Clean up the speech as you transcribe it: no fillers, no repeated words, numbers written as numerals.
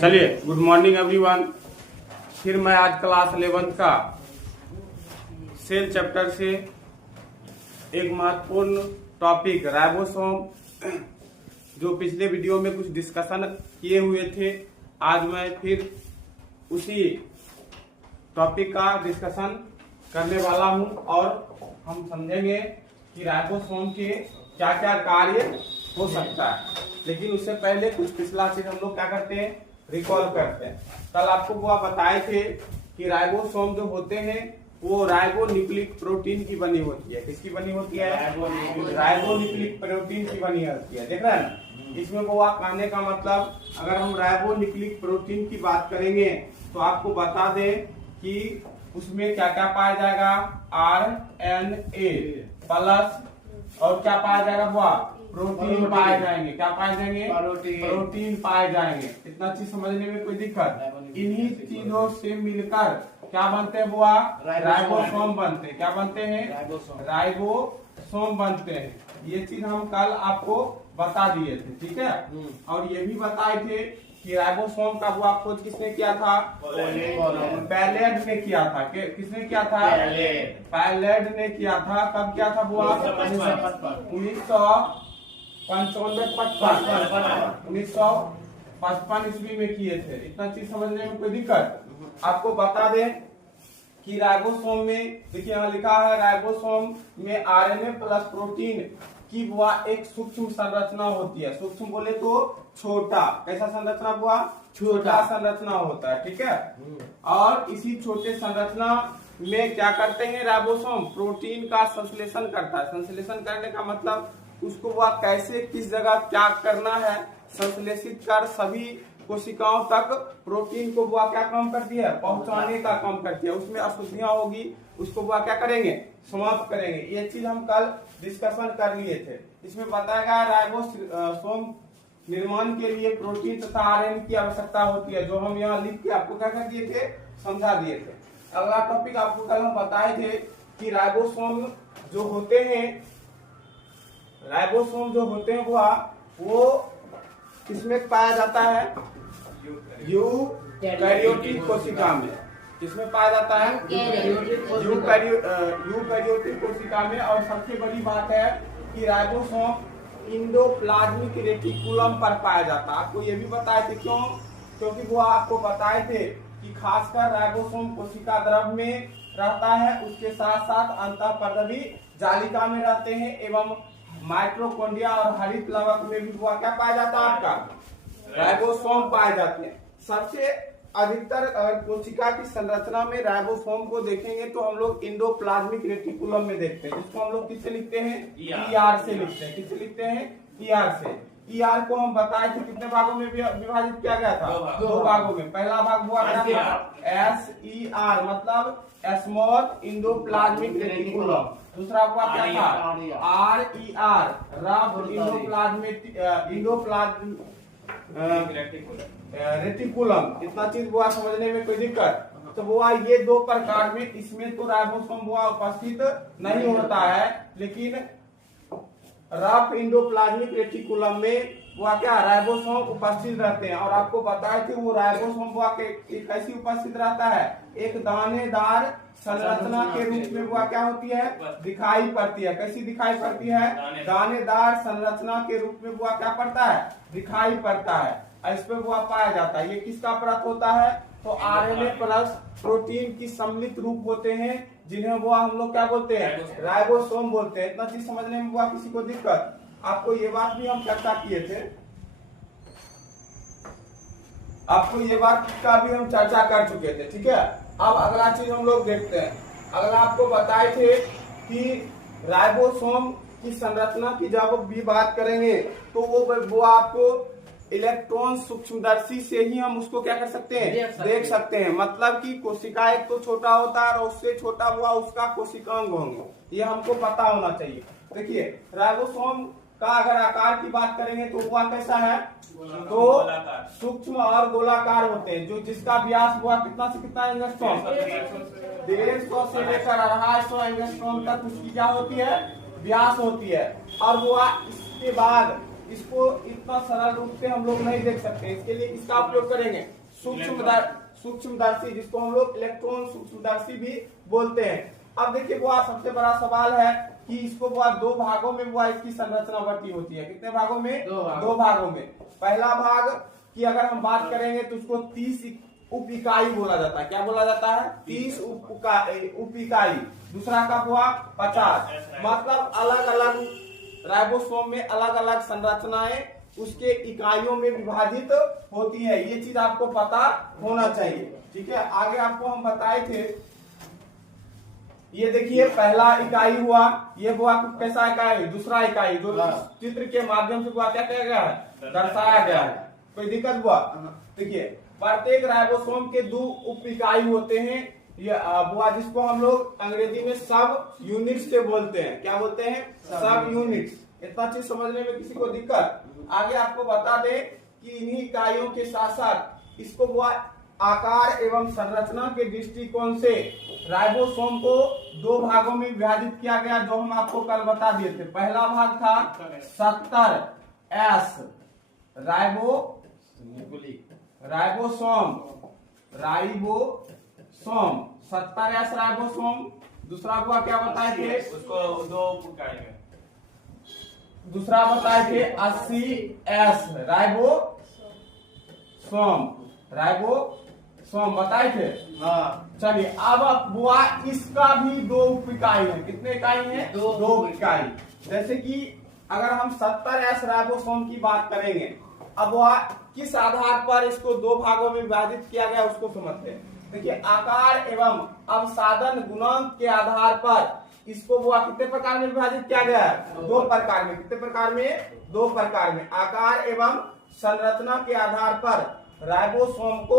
चलिए, good morning everyone. फिर मैं आज क्लास 11 का सेल चैप्टर से एक महत्वपूर्ण टॉपिक राइबोसोम, जो पिछले वीडियो में कुछ डिस्कशन किए हुए थे, आज मैं फिर उसी टॉपिक का डिस्कशन करने वाला हूं और हम समझेंगे कि राइबोसोम के क्या क्या कार्य हो सकता है। लेकिन उससे पहले कुछ पिछला चीज हम लोग क्या करते हैं, रिकॉल करते हैं। कल आपको वो बताए थे कि राइबोसोम जो होते हैं वो राइबोन्यूक्लिक प्रोटीन की बनी होती है। किसकी बनी होती है? राइबोन्यूक्लिक प्रोटीन की बनी होती है। देख रहे हैं ना, इसमें वो कहने का मतलब, अगर हम राइबोन्यूक्लिक प्रोटीन की बात करेंगे तो आपको बता दें कि उसमें क्या क्या पाया जाएगा, RNA प्लस और क्या पाया जाएगा, वो प्रोटीन पाए जाएंगे। क्या पाए जाएंगे? प्रोटीन पाए जाएंगे। इतना चीज समझने में कोई दिक्कत? इन्हीं चीजों से मिलकर क्या बनते हैं, वो राइबोसोम बनते हैं। क्या बनते हैं? राइबोसोम बनते हैं। ये चीज हम कल आपको बता दिए थे, ठीक है। और ये भी बताए थे कि राइबोसोम का वो खोज किसने किया था? पैलेड ने किया था। किसने किया था? पैलेड ने किया था। कब किया था वो? 1955 ईस्वी में किए थे। इतना चीज समझने में कोई दिक्कत? आपको बता दें कि राइबोसोम में, देखिए यहाँ लिखा है, राइबोसोम में RNA प्लस प्रोटीन की वो एक सूक्ष्म संरचना होती है। सूक्ष्म बोले तो छोटा। कैसा संरचना हुआ? छोटा संरचना होता है, ठीक है। और इसी छोटे संरचना में क्या करते हैं राइबोसोम? प्रोटीन का संश्लेषण करता है। संश्लेषण करने का मतलब उसको वह कैसे, किस जगह क्या करना है, संश्लेषित कर सभी कोशिकाओं तक प्रोटीन को वह क्या काम करती है? पहुंचाने का काम करती है। उसमें अशुद्धियां होगी, उसको वह क्या करेंगे? समाप्त करेंगे। ये चीज हम कल डिस्कशन कर लिए थे। इसमें बताया गया राइबोसोम निर्माण के लिए प्रोटीन तथा RNA की आवश्यकता होती है, जो हम यहाँ लिख के आपको क्या कर दिए थे, समझा दिए थे। अगला टॉपिक आपको कल हम बताए थे कि राइबोसोम जो होते हैं, राइबोसोम जो होते हैं वो किसमें पाया जाता है? यूकैरियोटिक कोशिका में। किसमें पाया जाता है? यूकैरियोटिक कोशिका में। और सबसे बड़ी बात है कि राइबोसोम इंडोप्लाज्मिक रेटिकुलम पर पाया जाता है। आपको ये भी बताए थे, क्यों? क्योंकि वो आपको बताए थे कि खासकर राइबोसोम कोशिका द्रव में रहता है, उसके साथ साथ अंतःपरदवी जालिका में रहते हैं, एवं माइटोकॉन्ड्रिया और हरित लवक में भी वो क्या पाया जाता है? आपका राइबोसोम पाए जाते हैं। सबसे अधिकतर अगर कोशिका की संरचना में राइबोसोम को देखेंगे तो हम लोग इंडोप्लाज्मिक रेटिकुलम में देखते हैं, जिसको हम लोग किससे लिखते हैं? ER से लिखते हैं। किससे लिखते हैं? ER से। ER को हम बताए थे कितने भागों में विभाजित किया गया था? दो भागों में। पहला भाग हुआ क्या था? SER मतलब स्मॉल इंडोप्लाज्मिक रेटिकुलम। दूसरा हुआ क्या था? RER rough endoplasmic reticulum. इतना चीज वो समझने में कोई दिक्कत? तो वो ये दो प्रकार में, इसमें तो राइबोसोम वो उपस्थित नहीं होता है, लेकिन रफ इंडोप्लाज्मिक रेटिकुलम में वो क्या राइबोसोम उपस्थित रहते हैं। और आपको बताए थे वो राइबोसोम वो कैसी उपस्थित रहता है? एक दानेदार संरचना के रूप में वो क्या होती है? दिखाई पड़ती है। कैसी दिखाई पड़ती है? दानेदार संरचना के रूप में वो क्या पड़ता है? दिखाई पड़ता है। इस पे वो पाया जाता है। ये किसका परत होता है? तो RNA प्लस प्रोटीन की सम्मिलित रूप होते हैं, जिन्हें वो हम लोग क्या बोलते हैं? राइबोसोम बोलते हैं। इतना चीज समझने में हुआ किसी को दिक्कत? आपको ये बात भी हम चर्चा किए थे, आपको ये बात का भी हम चर्चा कर चुके थे, ठीक है। अब अगला चीज हम लोग देखते हैं। अगला आपको बताए थे कि राइबोसोम की संरचना की जब भी बात करेंगे तो वो आपको इलेक्ट्रॉन सूक्ष्मदर्शी से ही हम उसको क्या कर सकते हैं? देख सकते हैं। मतलब कि कोशिका एक तो छोटा होता है और उससे छोटा हुआ उसका कोशिकांग होंगे, ये हमको पता होना चाहिए। देखिए राइबोसोम का अगर आकार की बात करेंगे तो वह कैसा है, तो सूक्ष्म और गोलाकार होते हैं, जो जिसका व्यास हुआ कितना से कितना एंगस्ट्रॉम, 150 से लेकर 250 एंगस्ट्रॉम तक उसकी क्या होती है, व्यास होती है। और वो इसके बाद इसको इतना सरल रूप से हम लोग नहीं देख सकते, इसके लिए इसका उपयोग करेंगे सूक्ष्मदर्शी, जिसको हम लोग इलेक्ट्रॉन सूक्ष्मदर्शी भी बोलते हैं। अब देखिए वो सबसे बड़ा सवाल है कि इसको वो दो भागों में वो इसकी संरचना बटी होती है। कितने भागों में, दो भागों में। पहला भाग की अगर हम बात करेंगे तो उसको 30 उप इकाई बोला जाता है। क्या बोला जाता है, 30 उप इकाई। दूसरा का हुआ 50। मतलब अलग अलग राइबोसोम में अलग अलग संरचनाएं उसके इकाइयों में विभाजित होती है, ये चीज आपको पता होना चाहिए। ठीक है, आगे आपको हम बताए थे, ये देखिए पहला इकाई हुआ, ये हुआ कैसा इकाई, दूसरा इकाई जो चित्र के माध्यम से हुआ क्या किया गया है, दर्शाया गया है। कोई दिक्कत हुआ, देखिए प्रत्येक राइबोसोम के 2 उप इकाई होते हैं, ये हुआ जिसको हम लोग अंग्रेजी में सब यूनिट से बोलते हैं। क्या बोलते हैं, सब यूनिट्स। इतना चीज समझने में किसी को दिक्कत, आगे आपको बता दें कि इन्हीं इकाइयों के साथ साथ इसको वो आकार एवं संरचना के दृष्टिकोण से राइबोसोम को 2 भागों में विभाजित किया गया, जो हम आपको कल बता दिए थे। पहला भाग था 70S राइबोसोम 70S राइबोसोम। दूसरा हुआ क्या बताए थे, उसको 2 इकाई में। दूसरा बताए थे 80S राइबोसोम बताए थे। हाँ, चलिए अब बुआ इसका भी 2 उप इकाई है। कितने इकाई है, 2 इकाई। जैसे कि अगर हम 70S राइबोसोम की बात करेंगे, अब वह किस आधार पर इसको 2 भागों में विभाजित किया गया उसको समझते हैं। देखिए आकार एवं अवसादन गुणांक के आधार पर इसको वो कितने प्रकार में विभाजित किया गया है, 2 प्रकार में। कितने प्रकार में, 2 प्रकार में। आकार एवं संरचना के आधार पर राइबोसोम को